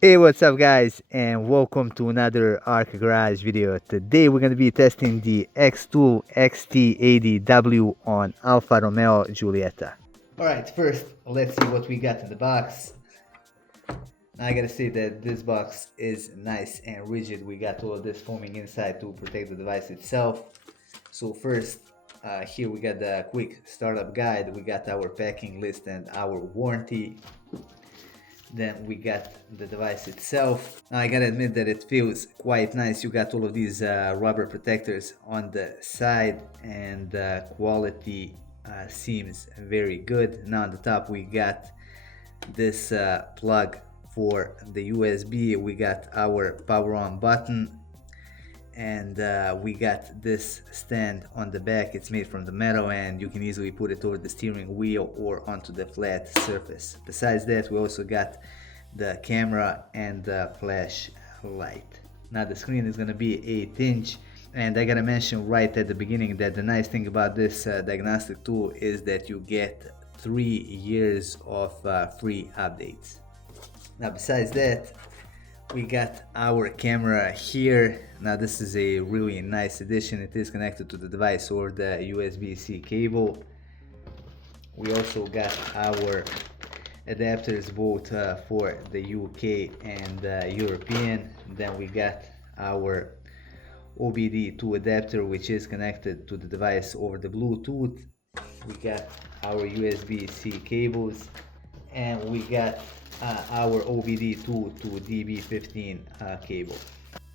Hey, what's up guys, and welcome to another Arc Garage video. Today we're going to be testing the Xtool XT80W on Alfa Romeo Giulietta. Alright, first let's see what we got in the box. I gotta say that this box is nice and rigid. We got all of this foaming inside to protect the device itself. So first, here we got the quick startup guide. We got our packing list and our warranty. Then we got the device itself. Now I gotta admit that it feels quite nice. You got all of these rubber protectors on the side, and quality seems very good. Now on the top we got this plug for the USB. We got our power on button, and we got this stand on the back. It's made from the metal and you can easily put it over the steering wheel or onto the flat surface. Besides that, we also got the camera and the flash light. Now the screen is going to be 8-inch, and I gotta mention right at the beginning that the nice thing about this diagnostic tool is that you get 3 years of free updates. Now besides that, we got our camera here. Now this is a really nice addition. It is connected to the device or the USB-C cable. We also got our adapters both for the UK and European. Then we got our OBD2 adapter, which is connected to the device over the Bluetooth. We got our USB-C cables, and we got our OBD2 to DB15 cable.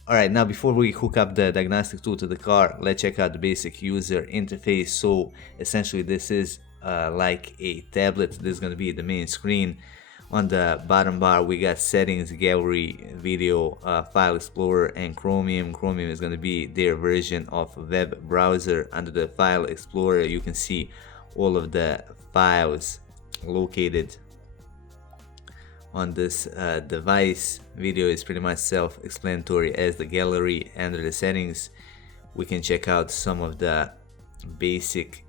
Alright, now before we hook up the diagnostic tool to the car, let's check out the basic user interface. So essentially this is like a tablet. This is going to be the main screen. On the bottom bar we got settings, gallery, video, file explorer, and Chromium. Chromium is going to be their version of web browser. Under the file explorer you can see all of the files located on this device. Video is pretty much self-explanatory as the gallery. Under the settings we can check out some of the basic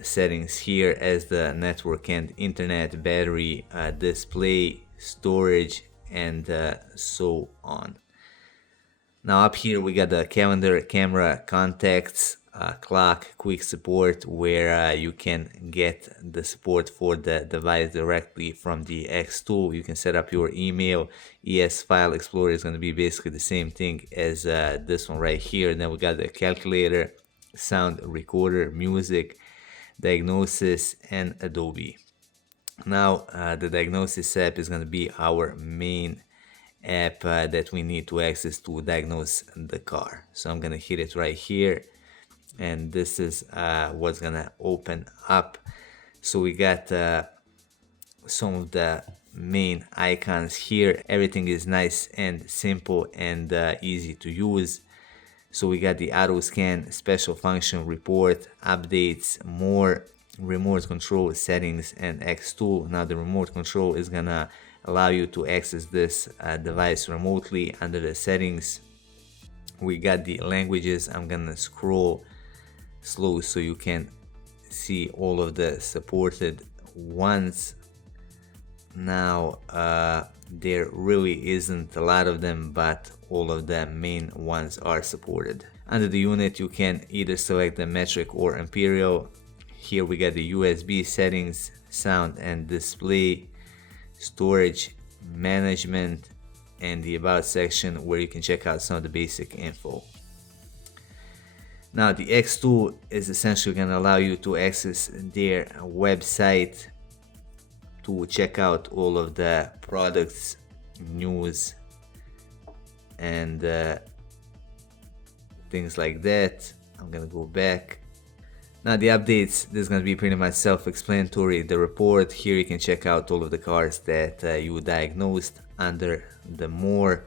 settings here as the network and internet, battery, display, storage, and so on. Now up here we got the calendar, camera, contacts, clock, quick support, where you can get the support for the device directly from the Xtool. You can set up your email. ES File Explorer is going to be basically the same thing as this one right here. Then we got the calculator, sound recorder, music, diagnosis, and Adobe. Now the diagnosis app is going to be our main app that we need to access to diagnose the car. So I'm gonna hit it right here, and this is what's gonna open up. So we got some of the main icons here. Everything is nice and simple and easy to use. So we got the auto scan, special function, report, updates, more, remote control, settings, and Xtool. Now the remote control is gonna allow you to access this device remotely. Under the settings we got the languages. I'm gonna scroll slow so you can see all of the supported ones. Now there really isn't a lot of them, but all of the main ones are supported. Under the unit you can either select the metric or imperial. Here we got the USB settings, sound and display, storage, management, and the about section where you can check out some of the basic info. Now the Xtool is essentially going to allow you to access their website to check out all of the products, news, and things like that. I'm gonna go back. Now the updates, this is going to be pretty much self-explanatory. The report, here you can check out all of the cars that you diagnosed. Under the more,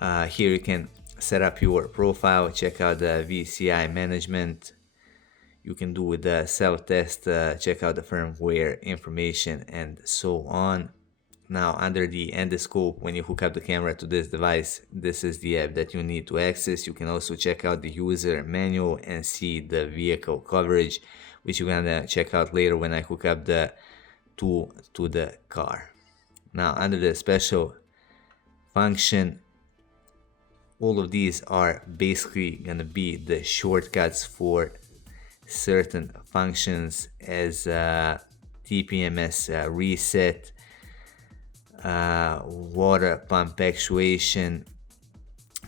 here you can set up your profile, check out the VCI management. You can do the self-test, check out the firmware information, and so on. Now under the endoscope, when you hook up the camera to this device, this is the app that you need to access. You can also check out the user manual and see the vehicle coverage, which you're gonna check out later when I hook up the tool to the car. Now under the special function. All of these are basically gonna be the shortcuts for certain functions as TPMS reset, water pump actuation,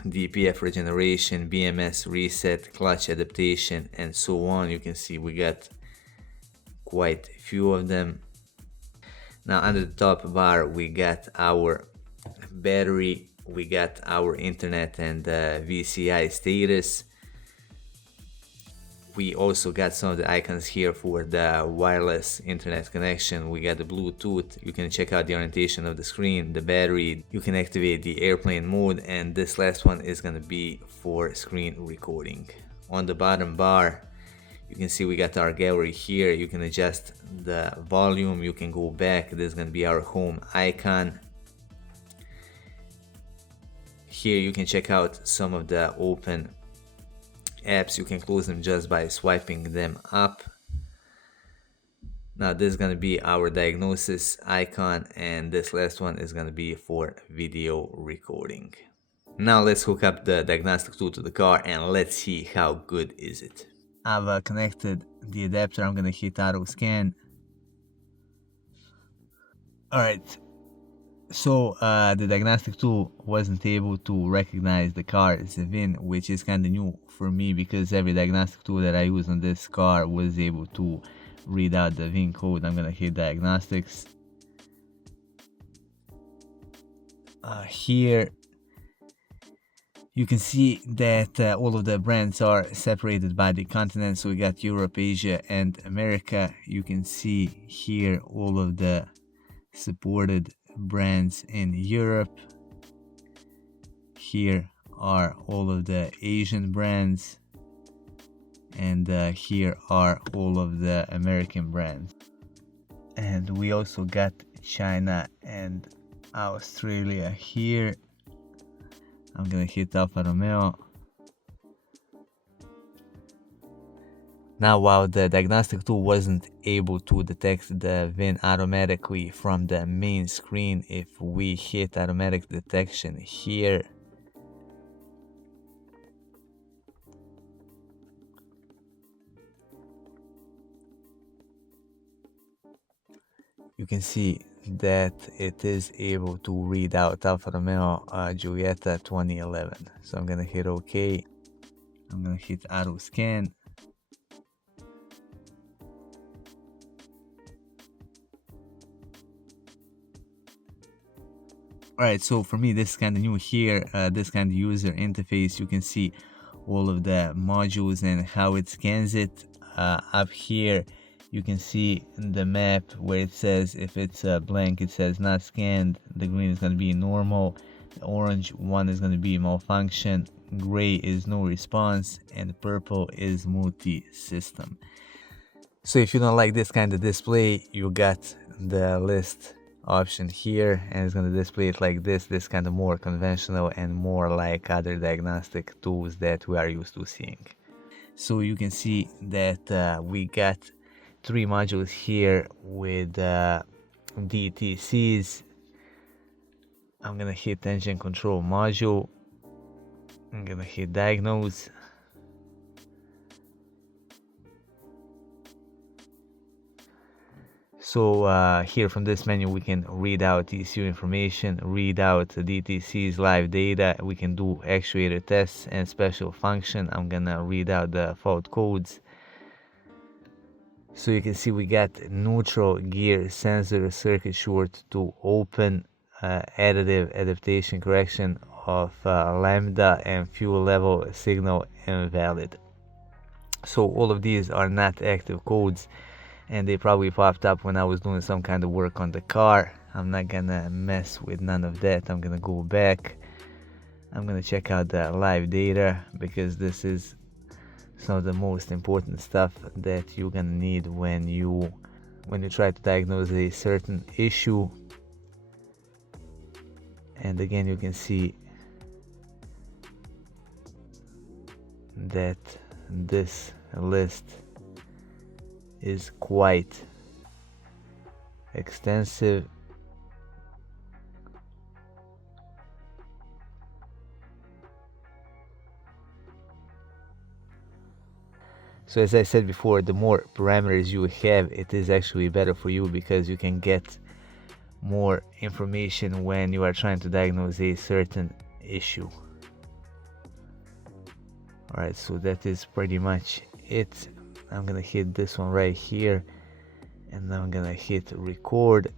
DPF regeneration, BMS reset, clutch adaptation, and so on. You can see we got quite a few of them. Now under the top bar we got our battery, we got our internet and VCI status. We also got some of the icons here for the wireless internet connection. We got the Bluetooth. You can check out the orientation of the screen, the battery. You can activate the airplane mode, and this last one is going to be for screen recording. On the bottom bar, you can see we got our gallery here. You can adjust the volume. You can go back. This is going to be our home icon. Here you can check out some of the open apps. You can close them just by swiping them up. Now this is going to be our diagnosis icon, and this last one is going to be for video recording. Now let's hook up the diagnostic tool to the car and let's see how good is it. I've connected the adapter. I'm gonna hit auto scan. Alright, so the diagnostic tool wasn't able to recognize the car's VIN, which is kind of new for me because every diagnostic tool that I use on this car was able to read out the VIN code. I'm gonna hit diagnostics. Here you can see that all of the brands are separated by the continent. So we got Europe, Asia, and America. You can see here all of the supported brands in Europe. Here are all of the Asian brands, and here are all of the American brands. And we also got China and Australia here. I'm gonna hit Alfa Romeo. Now, while the diagnostic tool wasn't able to detect the VIN automatically from the main screen, if we hit automatic detection here, you can see that it is able to read out Alfa Romeo Giulietta 2011. So I'm gonna hit OK. I'm gonna hit auto scan. Alright, so for me this is kind of new here, this kind of user interface. You can see all of the modules and how it scans it. Up here you can see the map where it says if it's blank it says not scanned, the green is going to be normal, the orange one is going to be malfunction, gray is no response, and purple is multi-system. So if you don't like this kind of display, you got the list option here, and it's going to display it like this kind of more conventional and more like other diagnostic tools that we are used to seeing. So you can see that we got 3 modules here with DTCs. I'm gonna hit engine control module. I'm gonna hit diagnose. So here from this menu we can read out ECU information, read out DTC's live data. We can do actuator tests and special function. I'm gonna read out the fault codes. So you can see we got neutral gear sensor circuit short to open, additive adaptation correction of lambda, and fuel level signal invalid. So all of these are not active codes, and they probably popped up when I was doing some kind of work on the car. I'm not gonna mess with none of that. I'm gonna go back. I'm gonna check out the live data because this is some of the most important stuff that you're gonna need when you try to diagnose a certain issue. And again, you can see that this list is quite extensive. So as I said before, the more parameters you have, it is actually better for you, because you can get more information when you are trying to diagnose a certain issue. Alright, so that is pretty much it. I'm gonna hit this one right here, and I'm gonna hit record.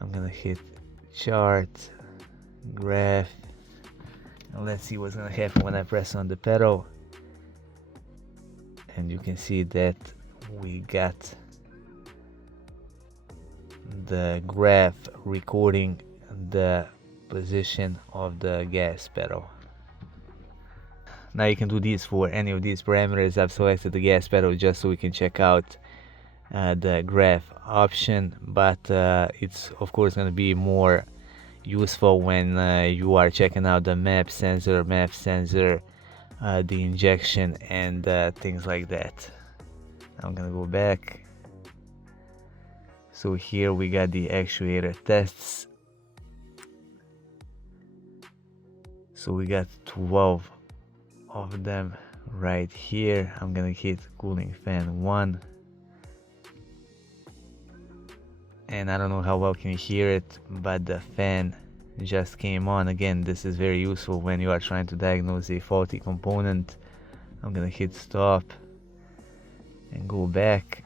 I'm gonna hit chart, graph, and let's see what's gonna happen when I press on the pedal. And you can see that we got the graph recording the position of the gas pedal. Now you can do this for any of these parameters. I've selected the gas pedal just so we can check out the graph option, but it's of course going to be more useful when you are checking out the map sensor, the injection, and things like that. I'm gonna go back. So here we got the actuator tests. So we got 12 of them right here. I'm gonna hit cooling fan 1, and I don't know how well can you hear it, but the fan just came on. Again, this is very useful when you are trying to diagnose a faulty component. I'm gonna hit stop and go back.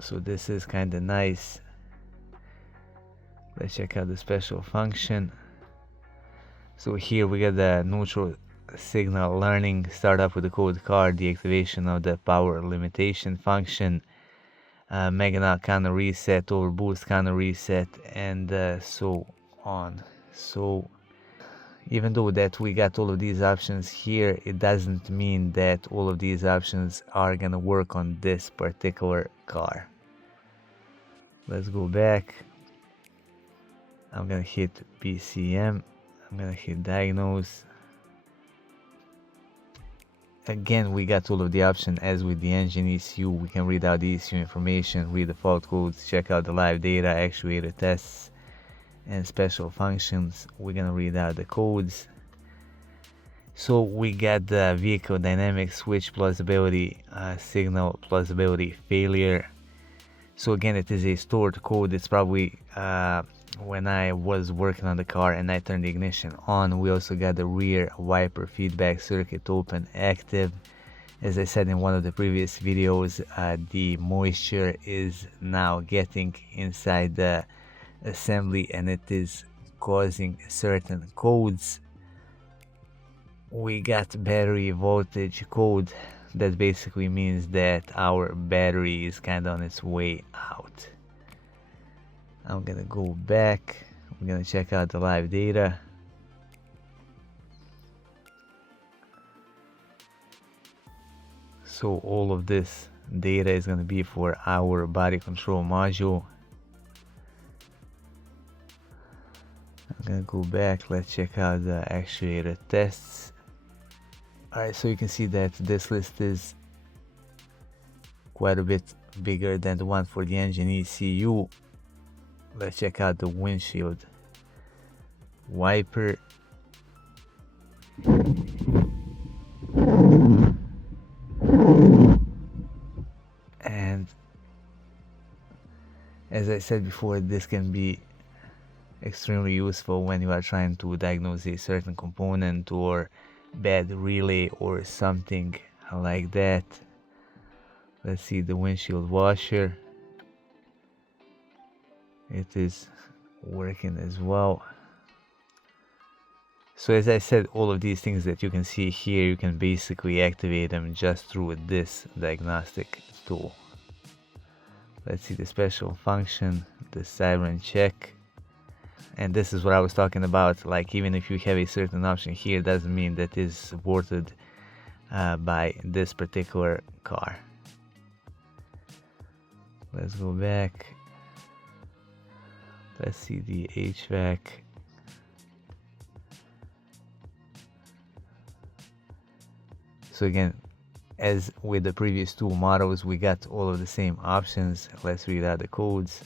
So this is kind of nice. Let's check out the special function. So here we got the neutral signal learning, start up with the code card, deactivation of the power limitation function, Magnal counter reset, overboost counter reset, and so on. So even though that we got all of these options here, it doesn't mean that all of these options are gonna work on this particular car. Let's go back. I'm gonna hit PCM. I'm gonna hit diagnose. Again, we got all of the options as with the engine ECU. We can read out the ECU information, read the fault codes, check out the live data, actuator tests, and special functions. We're gonna read out the codes. So we got the vehicle dynamic switch plausibility, signal plausibility failure. So again, it is a stored code. It's probably when I was working on the car and I turned the ignition on. We also got the rear wiper feedback circuit open active. As I said in one of the previous videos, the moisture is now getting inside the assembly and it is causing certain codes. We got battery voltage code. That basically means that our battery is kind of on its way out. I'm gonna go back. We're gonna check out the live data. So all of this data is gonna be for our body control module. I'm gonna go back. Let's check out the actuator tests. Alright, so you can see that this list is quite a bit bigger than the one for the engine ECU. Let's check out the windshield wiper. And as I said before, this can be extremely useful when you are trying to diagnose a certain component or bad relay or something like that. Let's see the windshield washer. It is working as well. So as I said, all of these things that you can see here, you can basically activate them just through this diagnostic tool. Let's see the special function, the siren check. And this is what I was talking about, like even if you have a certain option here, doesn't mean that is supported by this particular car. Let's go back. Let's see the HVAC. So again, as with the previous two models, we got all of the same options. Let's read out the codes.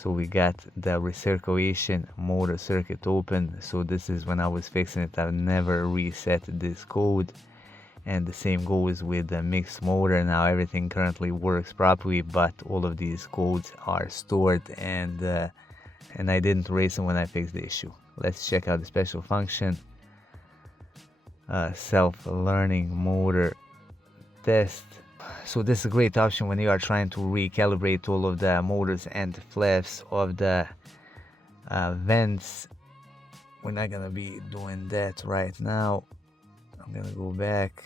So we got the recirculation motor circuit open. So this is when I was fixing it. I've never reset this code. And the same goes with the mixed motor. Now everything currently works properly, but all of these codes are stored, and I didn't erase them when I fixed the issue. Let's check out the special function. Self-learning motor test. So this is a great option when you are trying to recalibrate all of the motors and flaps of the vents. We're not gonna be doing that right now. I'm gonna go back.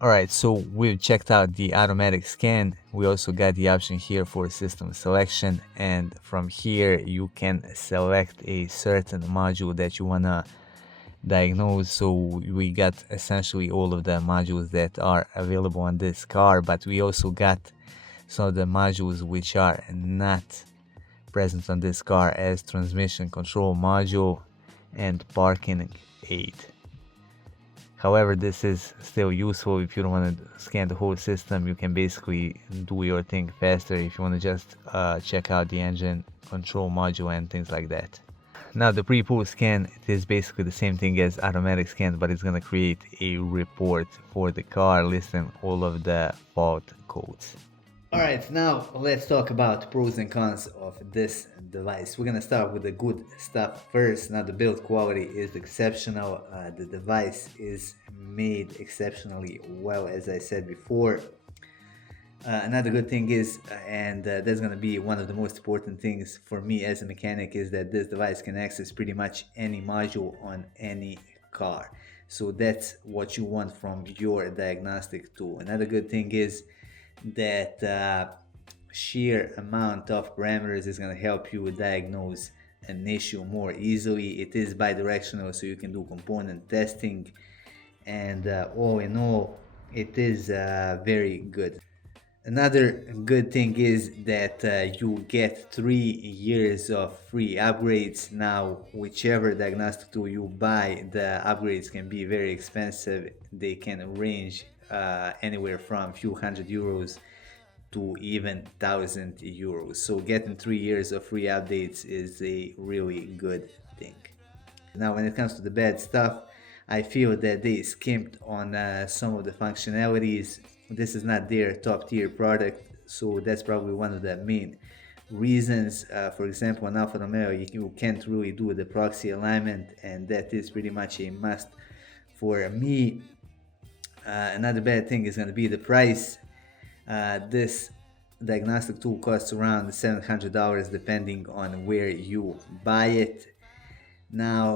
Alright, so we've checked out the automatic scan. We also got the option here for system selection, and from here you can select a certain module that you wanna diagnose. So we got essentially all of the modules that are available on this car, but we also got some of the modules which are not present on this car, as transmission control module and parking aid. However, this is still useful if you don't want to scan the whole system. You can basically do your thing faster if you want to just check out the engine control module and things like that. Now the pre-pull scan, it is basically the same thing as automatic scan, but it's going to create a report for the car listing all of the fault codes. Alright, now let's talk about pros and cons of this device. We're gonna start with the good stuff first. Now the build quality is exceptional. The device is made exceptionally well, as I said before. Another good thing is, and that's gonna be one of the most important things for me as a mechanic, is that this device can access pretty much any module on any car. So that's what you want from your diagnostic tool. Another good thing is that sheer amount of parameters is going to help you diagnose an issue more easily. It is bidirectional, so you can do component testing, and all in all, it is very good. Another good thing is that you get 3 years of free upgrades. Now, whichever diagnostic tool you buy, the upgrades can be very expensive. They can range anywhere from a few €100 to even €1,000. So getting 3 years of free updates is a really good thing. Now when it comes to the bad stuff, I feel that they skimped on some of the functionalities. This is not their top tier product, so that's probably one of the main reasons. For example, on Alfa Romeo, you can't really do the proxy alignment, and that is pretty much a must for me. Another bad thing is going to be the price. This diagnostic tool costs around $700 depending on where you buy it. Now,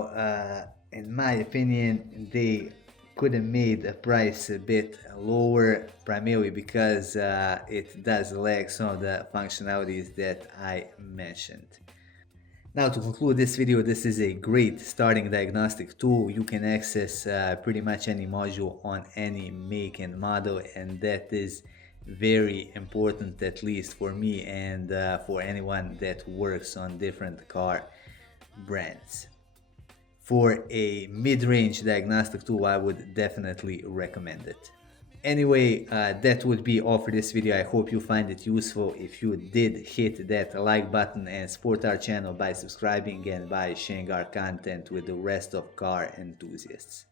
in my opinion, they could have made the price a bit lower, primarily because it does lack some of the functionalities that I mentioned. Now to conclude this video, this is a great starting diagnostic tool. You can access pretty much any module on any make and model, and that is very important, at least for me and for anyone that works on different car brands. For a mid-range diagnostic tool, I would definitely recommend it. Anyway, that would be all for this video. I hope you find it useful. If you did, hit that like button and support our channel by subscribing and by sharing our content with the rest of car enthusiasts.